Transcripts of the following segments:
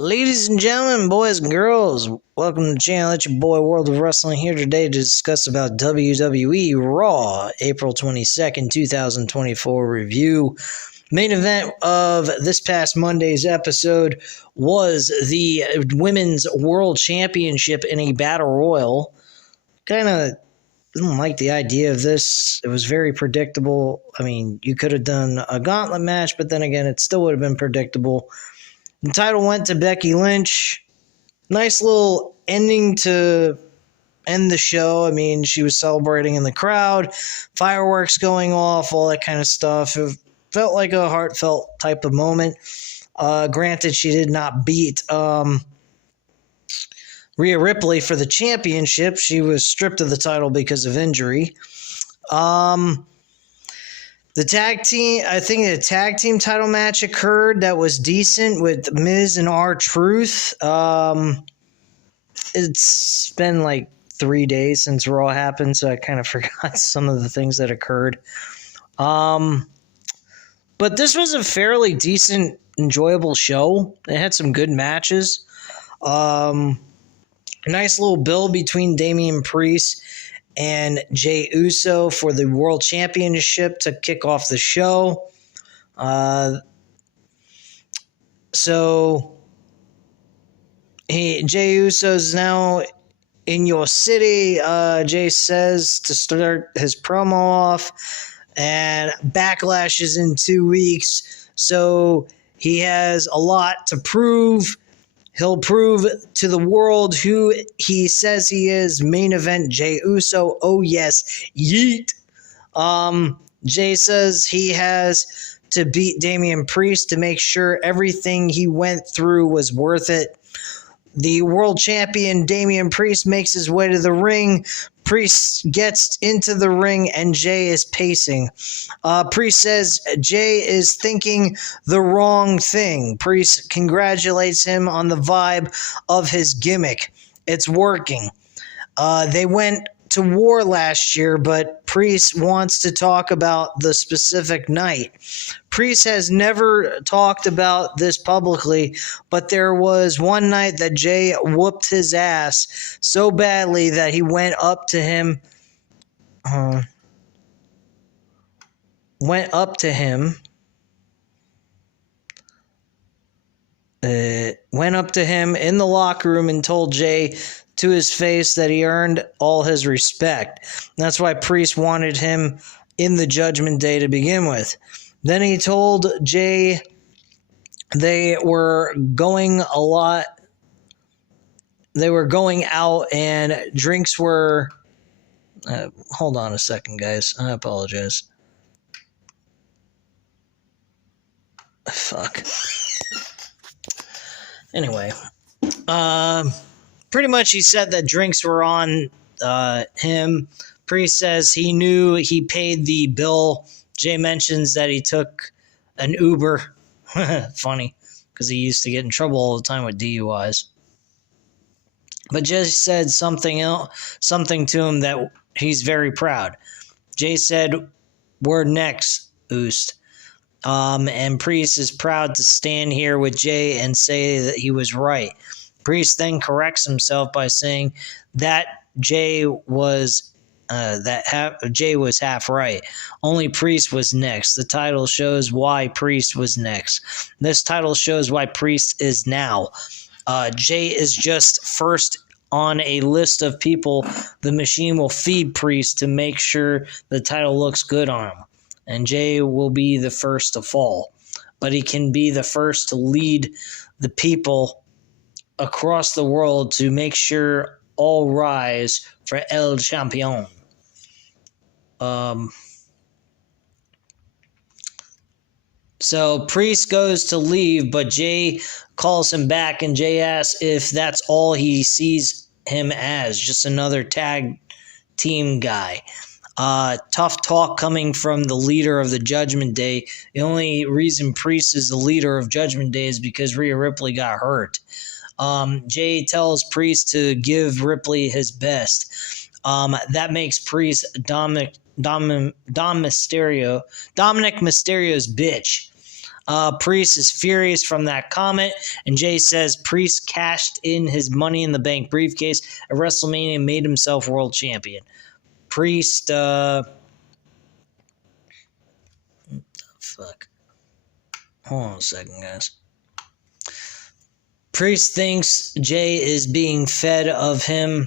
Ladies and gentlemen, boys and girls, welcome to the channel. It's your boy World of Wrestling here today to discuss about WWE Raw, April 22nd, 2024 review. Main event of this past Monday's episode was the Women's World Championship in a Battle Royal. Kind of didn't like the idea of this. It was very predictable. I mean, you could have done a gauntlet match, but then again, it still would have been predictable. The title went to Becky Lynch. Nice little ending to end the show. I mean, she was celebrating in the crowd, fireworks going off, all that kind of stuff. It felt like a heartfelt type of moment. Granted, she did not beat Rhea Ripley for the championship. She was stripped of the title because of injury. The tag team, I think the tag team title match occurred that was decent with Miz and R-Truth. It's been like 3 days since Raw happened, so I kind of forgot some of the things that occurred. But this was a fairly decent, enjoyable show. It had some good matches. A nice little build between Damian Priest and Jey Uso for the World Championship to kick off the show. Jey Uso's now in your city. Jey says to start his promo off, and Backlash is in 2 weeks, so he has a lot to prove. He'll prove to the world who he says he is. Main event, Jey Uso. Oh, yes. Yeet. Jey says he has to beat Damian Priest to make sure everything he went through was worth it. The world champion, Damian Priest, makes his way to the ring. Priest gets into the ring, and Jey is pacing. Priest says Jey is thinking the wrong thing. Priest congratulates him on the vibe of his gimmick. It's working. They went to war last year, but Priest wants to talk about the specific night. Priest has never talked about this publicly, but there was one night that Jey whooped his ass so badly that he went up to him in the locker room and told Jey to his face that he earned all his respect. That's why Priest wanted him in the Judgment Day to begin with. Then he told Jey they were going out and drinks were... hold on a second, guys. I apologize. Fuck. Anyway. Pretty much he said that drinks were on him. Priest says he knew he paid the bill. Jey mentions that he took an Uber. Funny, because he used to get in trouble all the time with DUIs. But Jey said something to him that he's very proud. Jey said, "We're next, Oost." And Priest is proud to stand here with Jey and say that he was right. Priest then corrects himself by saying that Jey was half right. Only Priest was next. The title shows why Priest was next. This title shows why Priest is now. Jey is just first on a list of people the machine will feed Priest to make sure the title looks good on him. And Jey will be the first to fall. But he can be the first to lead the people across the world to make sure all rise for El Champion. So Priest goes to leave, but Jey calls him back, and Jey asks if that's all he sees him as, just another tag team guy. Tough talk coming from the leader of the Judgment Day. The only reason Priest is the leader of Judgment Day is because Rhea Ripley got hurt. Jey tells Priest to give Ripley his best. That makes Priest Dominic Mysterio's bitch. Priest is furious from that comment, and Jay says Priest cashed in his Money in the Bank briefcase at WrestleMania and made himself world champion. Priest, fuck. Hold on a second, guys. Priest thinks Jay is being fed to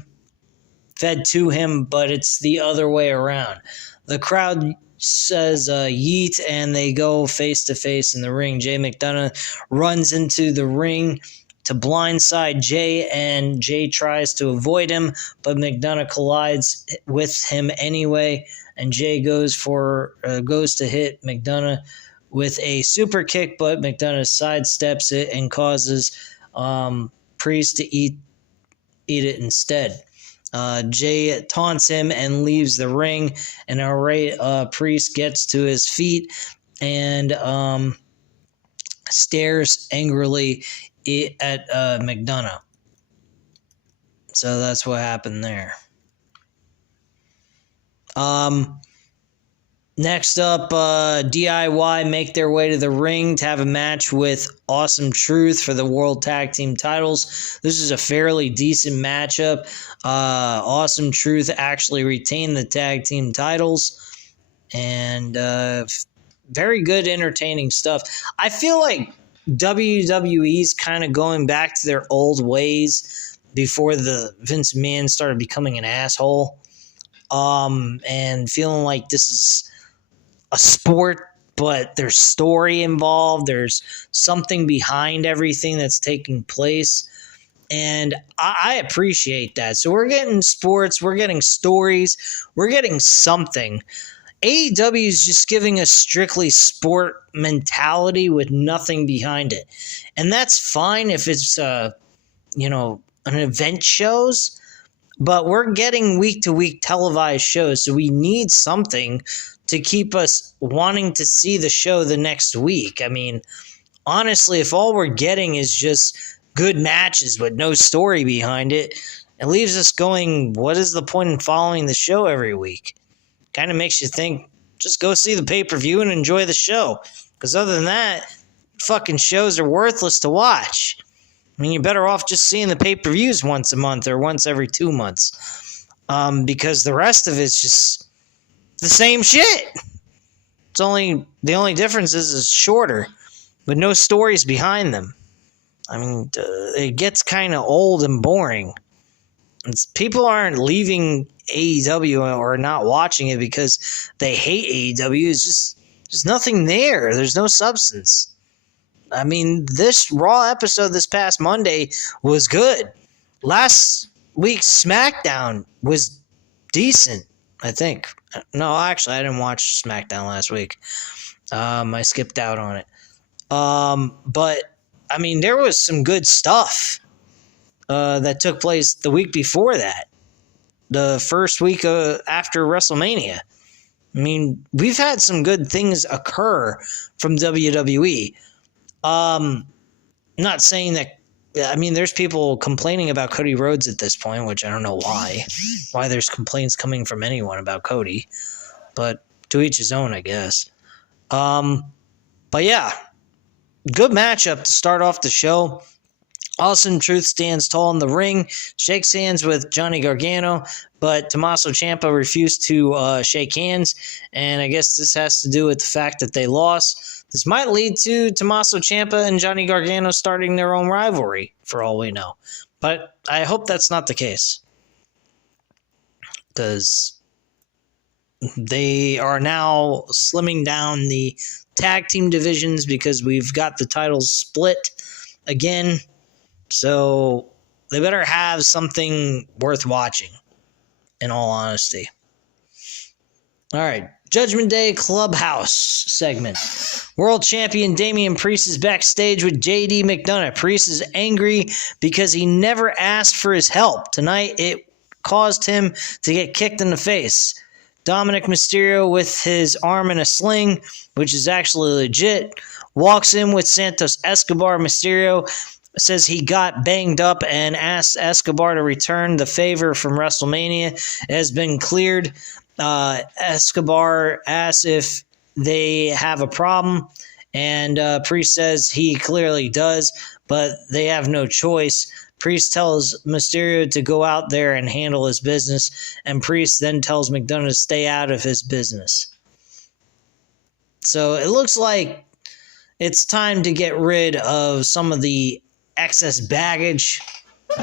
him, but it's the other way around. The crowd says yeet, and they go face to face in the ring. Jay McDonough runs into the ring to blindside Jay, and Jay tries to avoid him, but McDonough collides with him anyway, and Jay goes to hit McDonough with a super kick, but McDonough sidesteps it and causes Priest to eat it instead. Jay taunts him and leaves the ring, and Priest gets to his feet and stares angrily at McDonough. So that's what happened there. Next up, DIY make their way to the ring to have a match with Awesome Truth for the World Tag Team titles. This is a fairly decent matchup. Awesome Truth actually retained the tag team titles, and very good, entertaining stuff. I feel like WWE's kind of going back to their old ways before the Vince McMahon started becoming an asshole, and feeling like this is a sport, but there's story involved. There's something behind everything that's taking place. And I appreciate that. So we're getting sports, we're getting stories, we're getting something. AEW is just giving us strictly sport mentality with nothing behind it. And that's fine if it's, an event shows. But we're getting week-to-week televised shows, so we need something to keep us wanting to see the show the next week. I mean, honestly, if all we're getting is just good matches with no story behind it, it leaves us going, what is the point in following the show every week? Kind of makes you think, just go see the pay-per-view and enjoy the show. Because other than that, fucking shows are worthless to watch. I mean, you're better off just seeing the pay-per-views once a month or once every 2 months. Because the rest of it's just the same shit. The only difference is it's shorter, but no stories behind them. I mean, it gets kind of old and boring. People aren't leaving AEW or not watching it because they hate AEW. It's just nothing there. There's no substance. I mean, this Raw episode this past Monday was good. Last week's SmackDown was decent, I think. No, actually, I didn't watch SmackDown last week. I skipped out on it. But, I mean, there was some good stuff that took place the week before that. The first week after WrestleMania. I mean, we've had some good things occur from WWE. Not saying that, I mean, there's people complaining about Cody Rhodes at this point, which I don't know why there's complaints coming from anyone about Cody, but to each his own, I guess. But yeah, good matchup to start off the show. Awesome Truth stands tall in the ring, shakes hands with Johnny Gargano, but Tommaso Ciampa refused to shake hands, and I guess this has to do with the fact that they lost. This might lead to Tommaso Ciampa and Johnny Gargano starting their own rivalry, for all we know. But I hope that's not the case, because they are now slimming down the tag team divisions because we've got the titles split again. So they better have something worth watching, in all honesty. All right, Judgment Day Clubhouse segment. World Champion Damian Priest is backstage with JD McDonough. Priest is angry because he never asked for his help. Tonight, it caused him to get kicked in the face. Dominic Mysterio, with his arm in a sling, which is actually legit, walks in with Santos Escobar. Mysterio says he got banged up and asks Escobar to return the favor from WrestleMania. It has been cleared. Escobar asks if they have a problem, And Priest says he clearly does, but they have no choice. Priest tells Mysterio to go out there and handle his business, and Priest then tells McDonough to stay out of his business. So it looks like it's time to get rid of some of the excess baggage,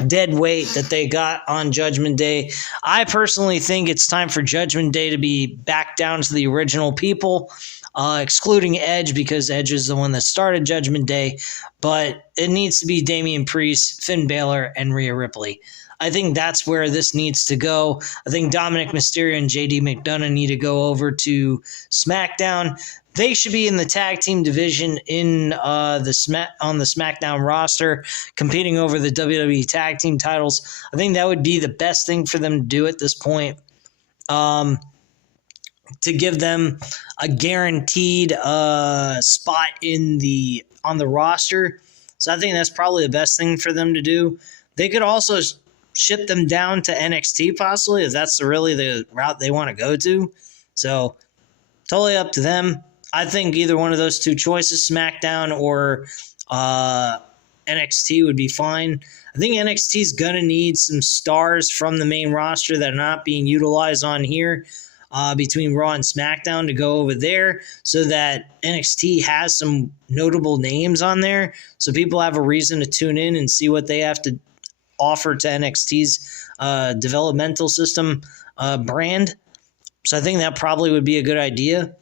dead weight that they got on Judgment Day. I personally think it's time for Judgment Day to be back down to the original people, excluding Edge because Edge is the one that started Judgment Day, but it needs to be Damian Priest, Finn Balor, and Rhea Ripley. I think that's where this needs to go. I think Dominic Mysterio and JD McDonough need to go over to SmackDown. They should be in the tag team division on the SmackDown roster, competing over the WWE tag team titles. I think that would be the best thing for them to do at this point, to give them a guaranteed spot on the roster. So I think that's probably the best thing for them to do. They could also ship them down to NXT possibly, if that's really the route they want to go to. So totally up to them. I think either one of those two choices, SmackDown or NXT, would be fine. I think NXT is going to need some stars from the main roster that are not being utilized on here between Raw and SmackDown to go over there so that NXT has some notable names on there so people have a reason to tune in and see what they have to offer to NXT's developmental system brand. So I think that probably would be a good idea.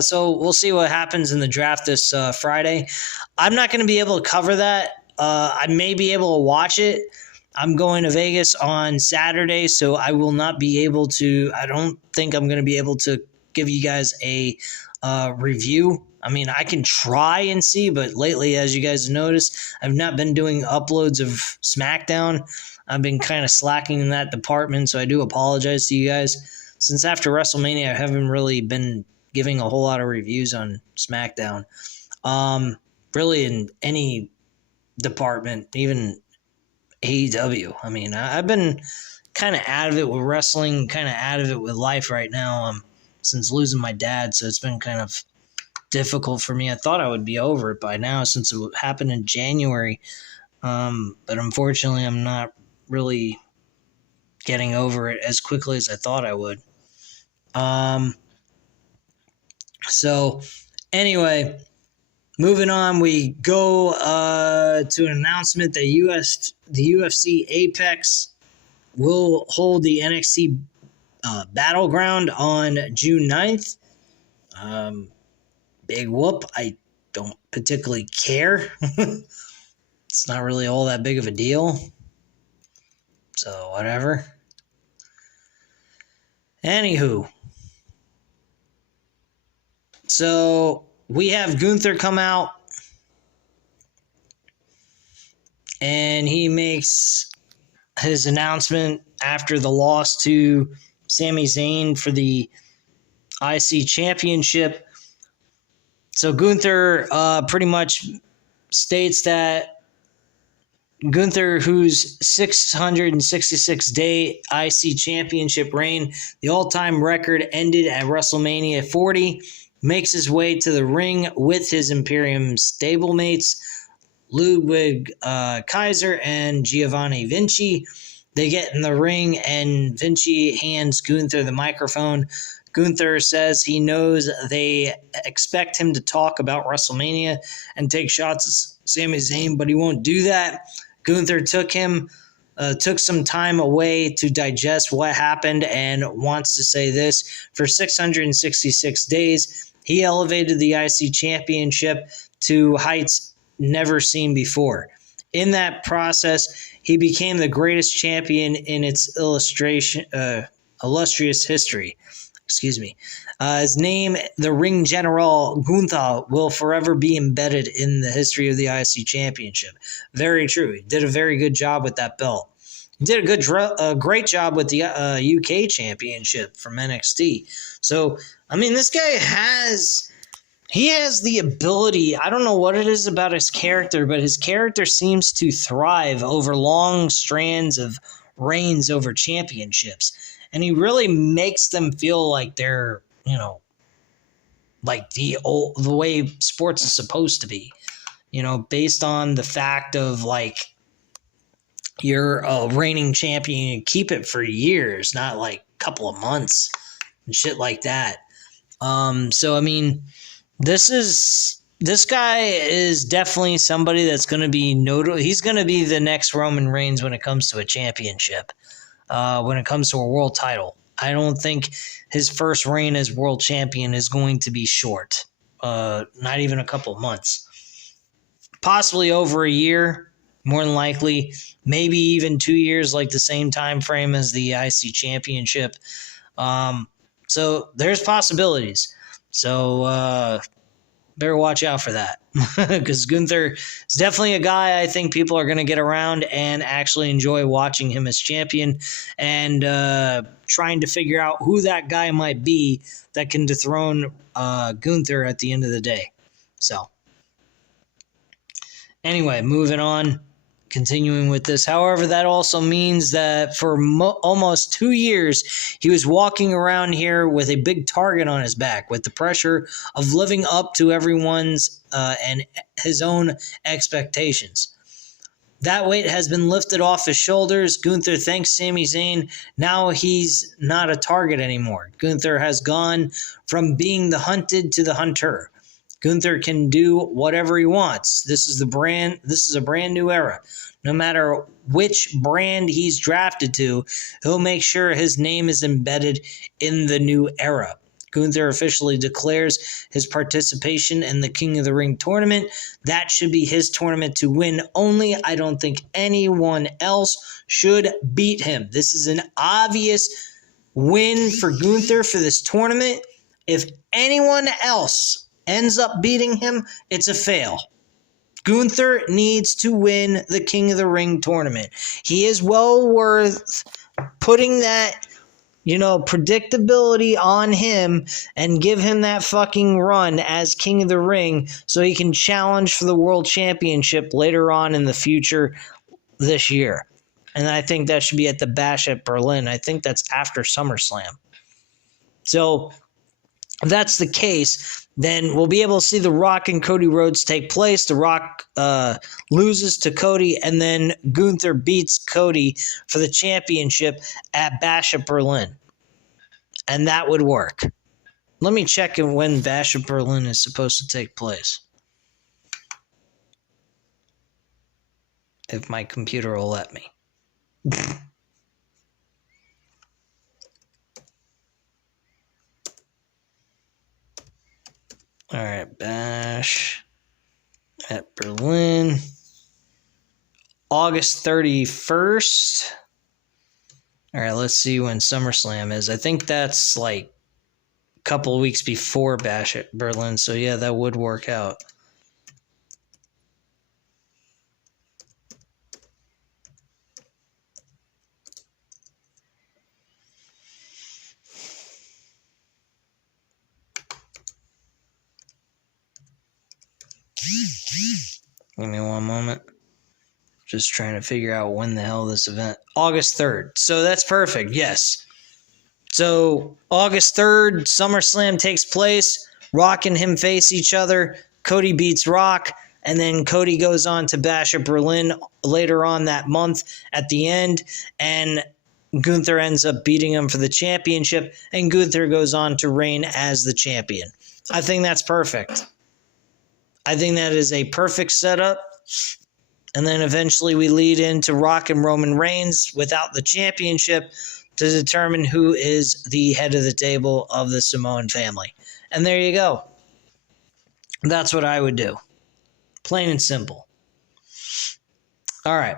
So we'll see what happens in the draft this Friday. I'm not going to be able to cover that. I may be able to watch it. I'm going to Vegas on Saturday, so I will not be able to. I don't think I'm going to be able to give you guys a review. I mean, I can try and see, but lately, as you guys noticed, I've not been doing uploads of SmackDown. I've been kind of slacking in that department, so I do apologize to you guys. Since after WrestleMania, I haven't really been giving a whole lot of reviews on SmackDown. Really in any department, even AEW. I mean, I've been kind of out of it with wrestling, kind of out of it with life right now since losing my dad, so it's been kind of difficult for me. I thought I would be over it by now since it happened in January, but unfortunately I'm not really getting over it as quickly as I thought I would. So anyway, moving on, we go to an announcement that the UFC Apex will hold the NXT Battleground on June 9th. Big whoop. I don't particularly care. It's not really all that big of a deal. So, whatever. Anywho. So, we have Gunther come out. And he makes his announcement after the loss to Sami Zayn for the IC Championship. So Gunther pretty much states that Gunther, whose 666-day IC Championship reign, the all-time record ended at WrestleMania 40, makes his way to the ring with his Imperium stablemates, Ludwig Kaiser and Giovanni Vinci. They get in the ring, and Vinci hands Gunther the microphone. Gunther says he knows they expect him to talk about WrestleMania and take shots at Sami Zayn, but he won't do that. Gunther took some time away to digest what happened and wants to say this. For 666 days, he elevated the IC Championship to heights never seen before. In that process, he became the greatest champion in its illustrious history. His name, the Ring General Gunther, will forever be embedded in the history of the IC Championship. Very true. He did a very good job with that belt. He did a great job with the UK Championship from NXT. So, I mean, this guy has the ability. I don't know what it is about his character, but his character seems to thrive over long strands of reigns over championships. And he really makes them feel like they're, like the way sports is supposed to be. Based on the fact of like you're a reigning champion, you keep it for years, not like a couple of months and shit like that. So I mean, this guy is definitely somebody that's going to be notable. He's going to be the next Roman Reigns when it comes to a championship, when it comes to a world title. I don't think his first reign as world champion is going to be short. Not even a couple of months. Possibly over a year, more than likely. Maybe even 2 years, like the same time frame as the IC championship. So there's possibilities. So better watch out for that. Because Gunther is definitely a guy I think people are going to get around and actually enjoy watching him as champion and trying to figure out who that guy might be that can dethrone Gunther at the end of the day. So anyway, moving on. Continuing with this. However, that also means that for almost 2 years, he was walking around here with a big target on his back, with the pressure of living up to everyone's and his own expectations. That weight has been lifted off his shoulders. Gunther thanks Sami Zayn. Now he's not a target anymore. Gunther has gone from being the hunted to the hunter. Gunther can do whatever he wants. This is a brand new era. No matter which brand he's drafted to, he'll make sure his name is embedded in the new era. Gunther officially declares his participation in the King of the Ring tournament. That should be his tournament to win only. I don't think anyone else should beat him. This is an obvious win for Gunther for this tournament. If anyone else ends up beating him, it's a fail. Gunther needs to win the King of the Ring tournament. He is well worth putting that, predictability on him and give him that fucking run as King of the Ring so he can challenge for the World Championship later on in the future this year. And I think that should be at the Bash at Berlin. I think that's after SummerSlam. So if that's the case, then we'll be able to see The Rock and Cody Rhodes take place. The Rock loses to Cody, and then Gunther beats Cody for the championship at Bash at Berlin. And that would work. Let me check when Bash at Berlin is supposed to take place. If my computer will let me. All right, Bash at Berlin, August 31st. All right, let's see when SummerSlam is. I think that's like a couple of weeks before Bash at Berlin, so yeah, that would work out. Give me one moment. Just trying to figure out when the hell this event. August 3rd. So that's perfect. Yes. So August 3rd, SummerSlam takes place. Rock and him face each other. Cody beats Rock. And then Cody goes on to Bash at Berlin later on that month at the end. And Gunther ends up beating him for the championship. And Gunther goes on to reign as the champion. I think that's perfect. I think that is a perfect setup. And then eventually we lead into Rock and Roman Reigns without the championship to determine who is the head of the table of the Samoan family. And there you go. That's what I would do. Plain and simple. All right.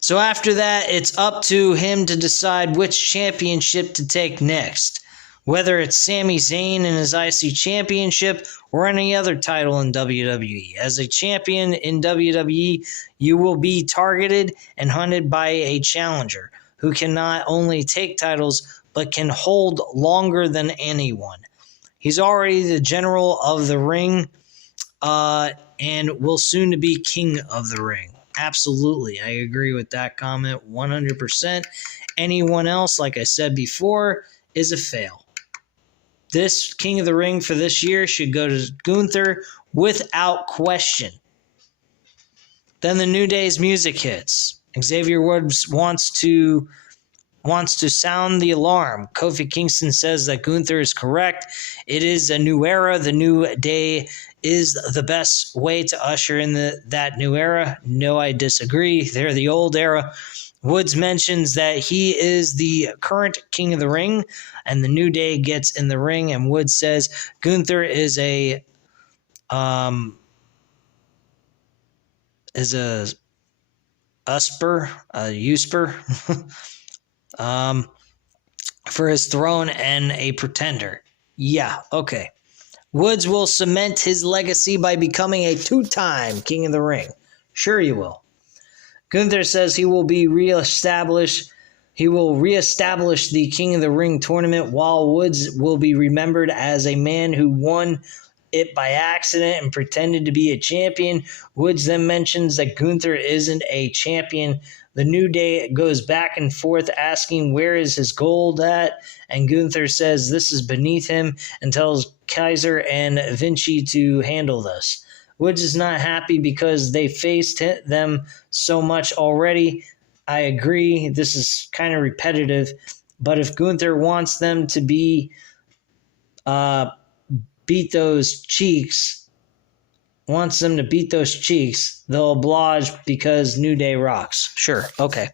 So after that, it's up to him to decide which championship to take next. Whether it's Sami Zayn and his IC championship or any other title in WWE. As a champion in WWE, you will be targeted and hunted by a challenger who can not only take titles, but can hold longer than anyone. He's already the general of the ring and will soon to be king of the ring. Absolutely, I agree with that comment 100%. Anyone else, like I said before, is a fail. this King of the Ring for this year should go to Gunther without question. Then the New Day's music hits. Xavier Woods wants to sound the alarm. Kofi Kingston says that Gunther is correct. It is a new era. The New Day is the best way to usher in that new era. No, I disagree. They're the old era. Woods mentions that he is the current King of the Ring, and the New Day gets in the ring, and Woods says Gunther is a usurper for his throne and a pretender. Yeah, okay. Woods will cement his legacy by becoming a 2-time King of the Ring. Sure you will. Gunther says he will reestablish the King of the Ring tournament, while Woods will be remembered as a man who won it by accident and pretended to be a champion. Woods then mentions that Gunther isn't a champion. The New Day goes back and forth asking where is his gold at, and Gunther says this is beneath him and tells Kaiser and Vinci to handle this. Woods is not happy because they faced them so much already. I agree, this is kind of repetitive, but if Gunther wants them to beat those cheeks, they'll oblige because New Day rocks. Sure, okay.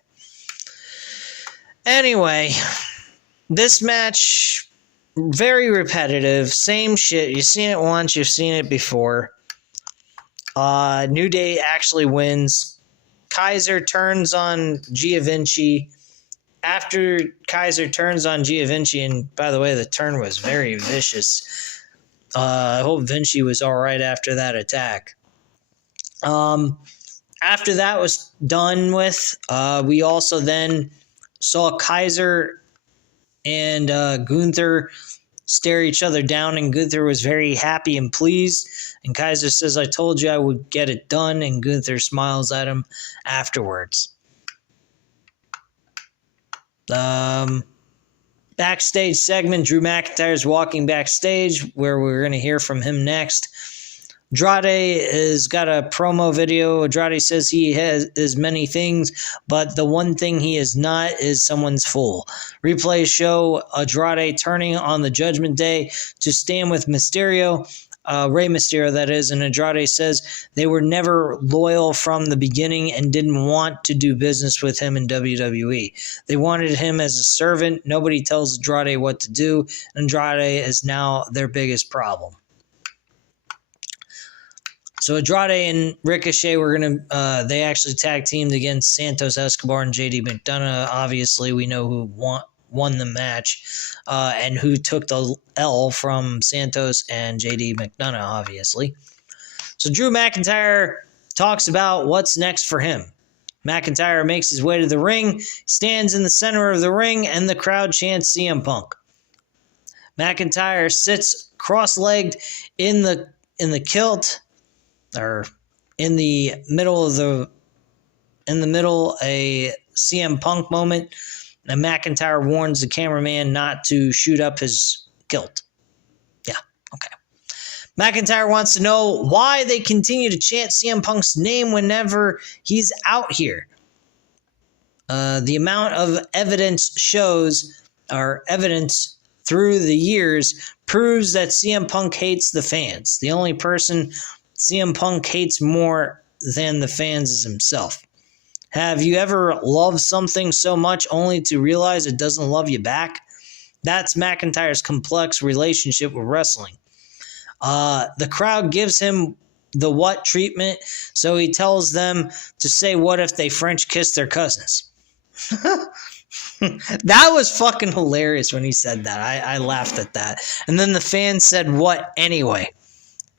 Anyway, this match, very repetitive, same shit. You've seen it once, you've seen it before. New Day actually wins. Kaiser turns on Giavinci. After Kaiser turns on Giavinci, and by the way, the turn was very vicious. I hope Vinci was all right after that attack. After that was done with, we also then saw Kaiser and Gunther stare each other down, and Gunther was very happy and pleased. And Kaiser says, I told you I would get it done, and Gunther smiles at him afterwards. Backstage segment, Drew McIntyre's walking backstage, where we're going to hear from him next. Andrade has got a promo video. Andrade says he is many things, but the one thing he is not is someone's fool. Replays show Andrade turning on the Judgment Day to stand with Mysterio, Rey Mysterio that is, and Andrade says they were never loyal from the beginning and didn't want to do business with him in WWE. They wanted him as a servant. Nobody tells Andrade what to do. Andrade is now their biggest problem. So Andrade and Ricochet they actually tag teamed against Santos Escobar and JD McDonough. Obviously, we know who won the match and who took the L from Santos and JD McDonough, obviously. So Drew McIntyre talks about what's next for him. McIntyre makes his way to the ring, stands in the center of the ring, and the crowd chants CM Punk. McIntyre sits cross-legged in the kilt, or in the middle a CM Punk moment, and McIntyre warns the cameraman not to shoot up his kilt. Yeah, okay. McIntyre wants to know why they continue to chant CM Punk's name whenever he's out here. The amount of evidence through the years proves that CM Punk hates the fans. The only person CM Punk hates more than the fans is himself. Have you ever loved something so much only to realize it doesn't love you back? That's McIntyre's complex relationship with wrestling. The crowd gives him the what treatment, so he tells them to say what if they French kiss their cousins. That was fucking hilarious when he said that. I laughed at that. And then the fans said what anyway?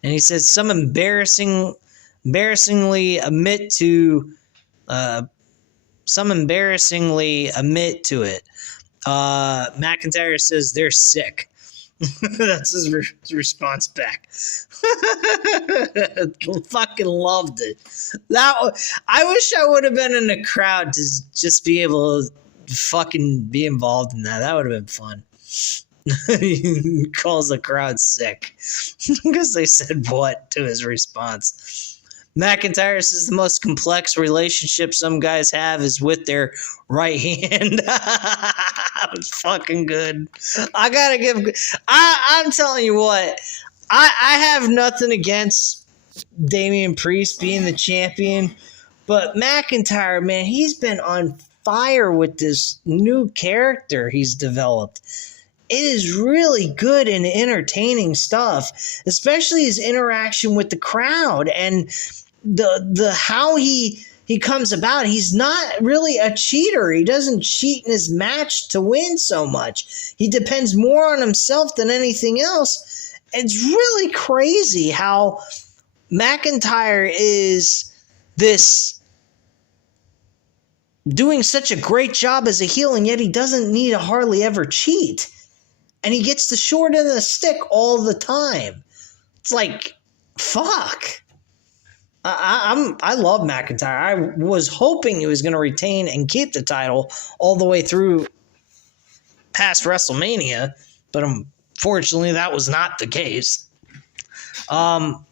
And he says some embarrassingly admit to it. McIntyre says they're sick. That's his response back. Fucking loved it. I wish I would have been in the crowd to just be able to fucking be involved in that. That would have been fun. He calls the crowd sick because they said what to his response. McIntyre says the most complex relationship some guys have is with their right hand. That was fucking good. I'm telling you what, I have nothing against Damian Priest being the champion, but McIntyre, man, he's been on fire with this new character he's developed. It is really good and entertaining stuff, especially his interaction with the crowd and the how he comes about. He's not really a cheater. He doesn't cheat in his match to win so much. He depends more on himself than anything else. It's really crazy how McIntyre is this doing such a great job as a heel, and yet he doesn't need to hardly ever cheat. And he gets the short end of the stick all the time. It's like, fuck. I love McIntyre. I was hoping he was going to retain and keep the title all the way through past WrestleMania, but unfortunately that was not the case. But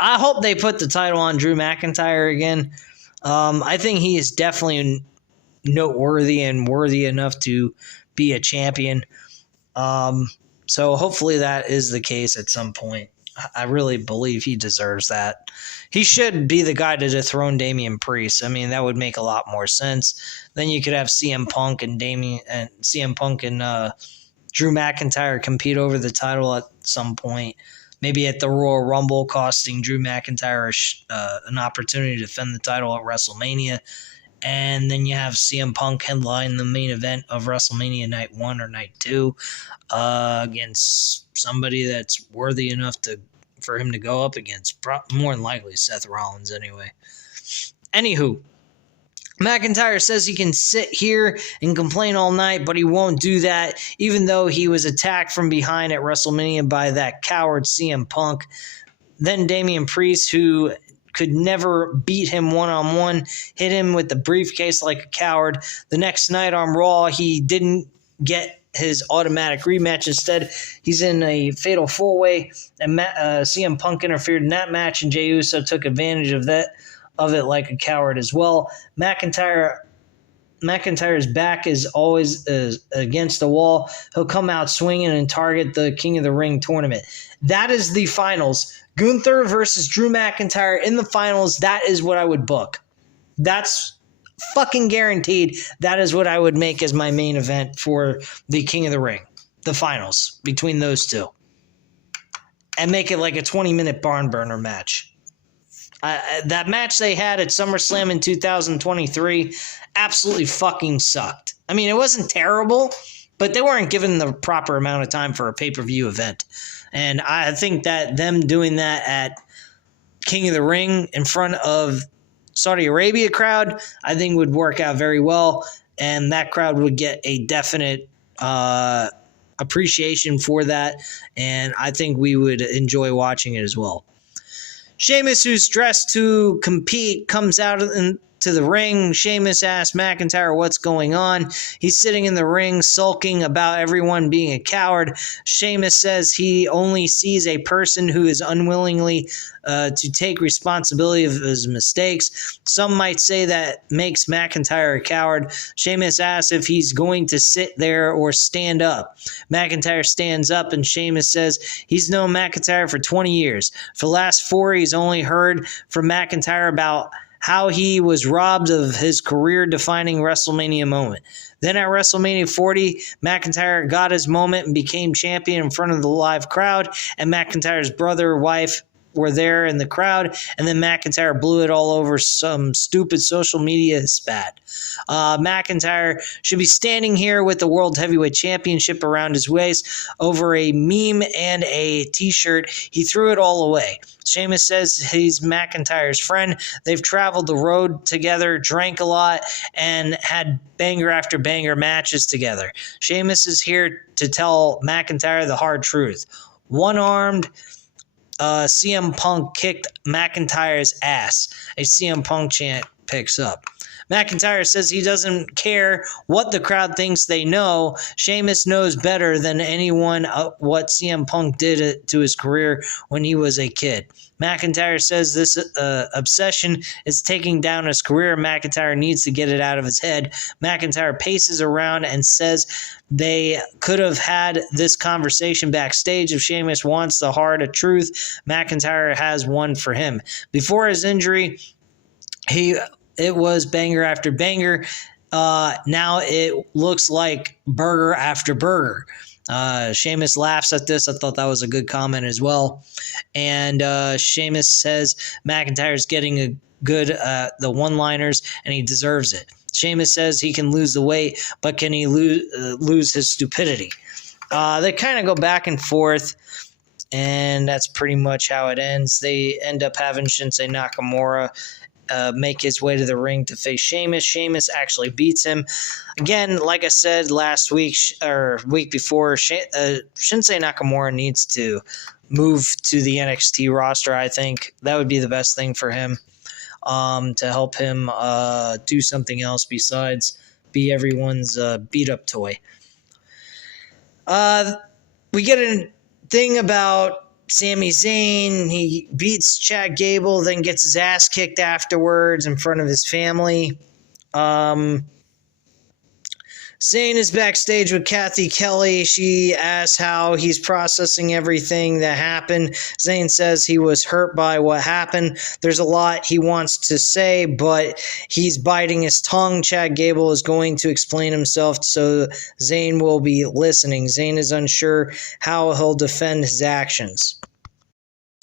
I hope they put the title on Drew McIntyre again. I think he is definitely noteworthy and worthy enough to be a champion. So hopefully that is the case at some point. I really believe he deserves that. He should be the guy to dethrone Damian Priest. I mean, that would make a lot more sense. Then you could have CM Punk and Drew McIntyre compete over the title at some point. Maybe at the Royal Rumble, costing Drew McIntyre an opportunity to defend the title at WrestleMania. And then you have CM Punk headline the main event of WrestleMania Night 1 or Night 2 against somebody that's worthy enough for him to go up against. More than likely Seth Rollins anyway. Anywho, McIntyre says he can sit here and complain all night, but he won't do that, even though he was attacked from behind at WrestleMania by that coward CM Punk. Then Damian Priest, who could never beat him one-on-one, hit him with the briefcase like a coward. The next night on Raw, he didn't get his automatic rematch. Instead, he's in a fatal four-way, and CM Punk interfered in that match, and Jey Uso took advantage of it like a coward as well. McIntyre's back is always against the wall. He'll come out swinging and target the King of the Ring tournament. That is the finals. Gunther versus Drew McIntyre in the finals. That is what I would book. That's fucking guaranteed. That is what I would make as my main event for the King of the Ring. The finals between those two. And make it like a 20-minute barn burner match. That match they had at SummerSlam in 2023 absolutely fucking sucked. I mean, it wasn't terrible, but they weren't given the proper amount of time for a pay-per-view event. And I think that them doing that at King of the Ring in front of Saudi Arabia crowd, I think would work out very well. And that crowd would get a definite appreciation for that. And I think we would enjoy watching it as well. Sheamus, who's dressed to compete, comes out into the ring. Sheamus asks McIntyre what's going on. He's sitting in the ring sulking about everyone being a coward. Sheamus says he only sees a person who is unwillingly to take responsibility of his mistakes. Some might say that makes McIntyre a coward. Sheamus asks if he's going to sit there or stand up. McIntyre stands up, and Sheamus says he's known McIntyre for 20 years. For the last 4, he's only heard from McIntyre about how he was robbed of his career-defining WrestleMania moment. Then at WrestleMania 40, McIntyre got his moment and became champion in front of the live crowd, and McIntyre's brother, wife, were there in the crowd, and then McIntyre blew it all over some stupid social media spat. McIntyre should be standing here with the World Heavyweight Championship around his waist over a meme and a t-shirt. He threw it all away. Sheamus says he's McIntyre's friend. They've traveled the road together, drank a lot, and had banger after banger matches together. Sheamus is here to tell McIntyre the hard truth. One-armed CM Punk kicked McIntyre's ass. A CM Punk chant picks up. McIntyre says he doesn't care what the crowd thinks they know. Sheamus knows better than anyone what CM Punk did to his career when he was a kid. McIntyre says this obsession is taking down his career. McIntyre needs to get it out of his head. McIntyre paces around and says they could have had this conversation backstage. If Sheamus wants the heart of truth, McIntyre has one for him. Before his injury, it was banger after banger. Now it looks like burger after burger. Sheamus laughs at this. I thought that was a good comment as well. And Sheamus says McIntyre's getting a good the one-liners, and he deserves it. Sheamus says he can lose the weight, but can he lose his stupidity? They kind of go back and forth, and that's pretty much how it ends. They end up having Shinsuke Nakamura make his way to the ring to face Sheamus. Sheamus actually beats him. Again, like I said last week or week before, Shinsuke Nakamura needs to move to the NXT roster. I think that would be the best thing for him, to help him do something else besides be everyone's beat-up toy. We get a thing about Sami Zayn. He beats Chad Gable, then gets his ass kicked afterwards in front of his family. Zayn is backstage with Kathy Kelly. She asks how he's processing everything that happened. Zayn says he was hurt by what happened. There's a lot he wants to say, but he's biting his tongue. Chad Gable is going to explain himself, so Zayn will be listening. Zayn is unsure how he'll defend his actions.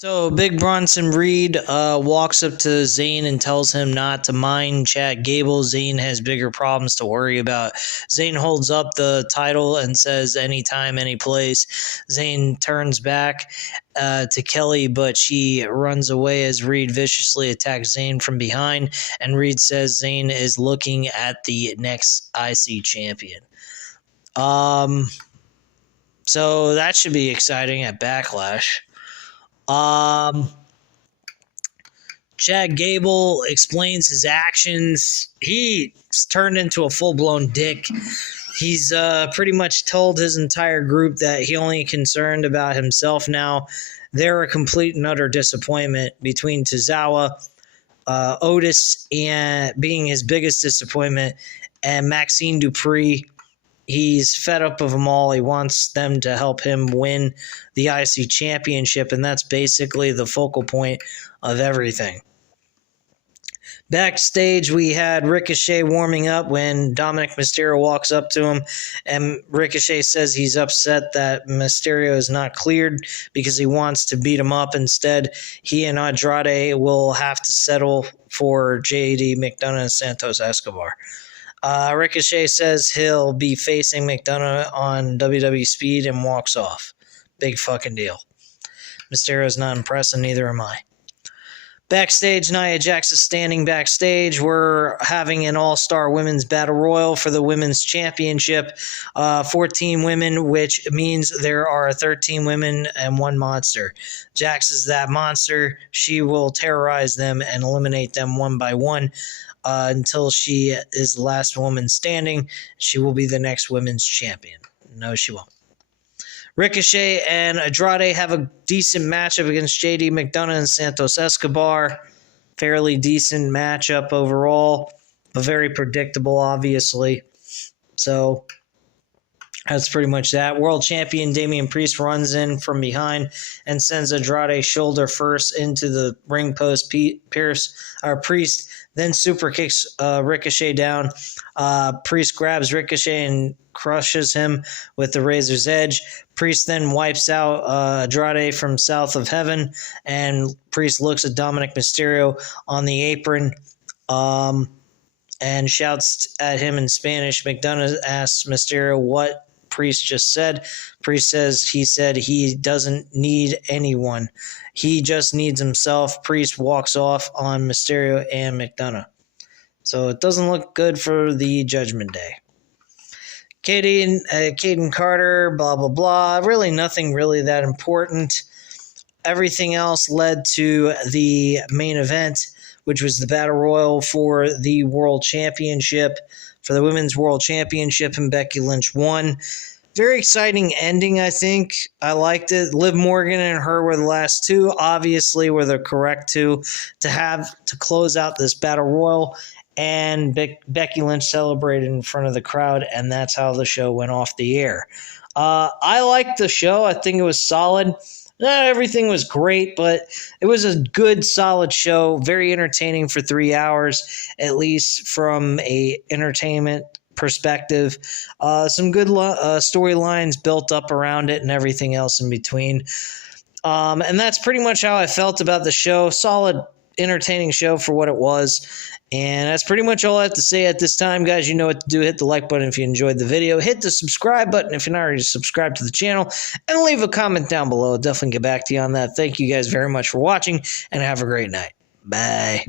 So Big Bronson Reed walks up to Zayn and tells him not to mind Chad Gable. Zayn has bigger problems to worry about. Zayn holds up the title and says anytime, any place. Zayn turns back to Kelly, but she runs away as Reed viciously attacks Zayn from behind, and Reed says Zayn is looking at the next IC champion. So that should be exciting at Backlash. Chad Gable explains his actions. He's turned into a full-blown dick. He's pretty much told his entire group that he only concerned about himself now. They're a complete and utter disappointment between Tozawa, Otis, and being his biggest disappointment, and Maxine Dupree. He's fed up of them all. He wants them to help him win the IC championship, and that's basically the focal point of everything. Backstage, we had Ricochet warming up when Dominic Mysterio walks up to him, and Ricochet says he's upset that Mysterio is not cleared because he wants to beat him up. Instead, he and Andrade will have to settle for JD McDonough and Santos Escobar. Ricochet says he'll be facing McDonough on WWE Speed and walks off. Big fucking deal. Mysterio's not impressed, and neither am I. Backstage, Nia Jax is standing backstage. We're having an all-star women's battle royal for the women's championship. 14 women, which means there are 13 women and one monster. Jax is that monster. She will terrorize them and eliminate them one by one. Until she is the last woman standing. She will be the next women's champion. No, she won't. Ricochet and Andrade have a decent matchup against JD McDonough and Santos Escobar. Fairly decent matchup overall, but very predictable, obviously. So that's pretty much that. World champion Damian Priest runs in from behind and sends Andrade shoulder first into the ring post. Priest then super kicks Ricochet down. Priest grabs Ricochet and crushes him with the Razor's Edge. Priest then wipes out Andrade from South of Heaven, and Priest looks at Dominic Mysterio on the apron and shouts at him in Spanish. McDonough asks Mysterio what Priest just said. Priest says he doesn't need anyone. He just needs himself. Priest walks off on Mysterio and McDonough. So it doesn't look good for the Judgment Day. Caden Carter, blah, blah, blah. Really nothing really that important. Everything else led to the main event. which was the Battle Royal for the World Championship, for the Women's World Championship, and Becky Lynch won. Very exciting ending, I think. I liked it. Liv Morgan and her were the last two, obviously, were the correct two to have to close out this Battle Royal. And Becky Lynch celebrated in front of the crowd, and that's how the show went off the air. I liked the show. I think it was solid. Not everything was great, but it was a good, solid show. Very entertaining for 3 hours, at least from a entertainment perspective. Some good storylines built up around it and everything else in between. And that's pretty much how I felt about the show. Solid, entertaining show for what it was. And that's pretty much all I have to say at this time, guys. You know what to do. Hit the like button if you enjoyed the video. Hit the subscribe button if you're not already subscribed to the channel. And leave a comment down below. I'll definitely get back to you on that. Thank you guys very much for watching, and have a great night. Bye.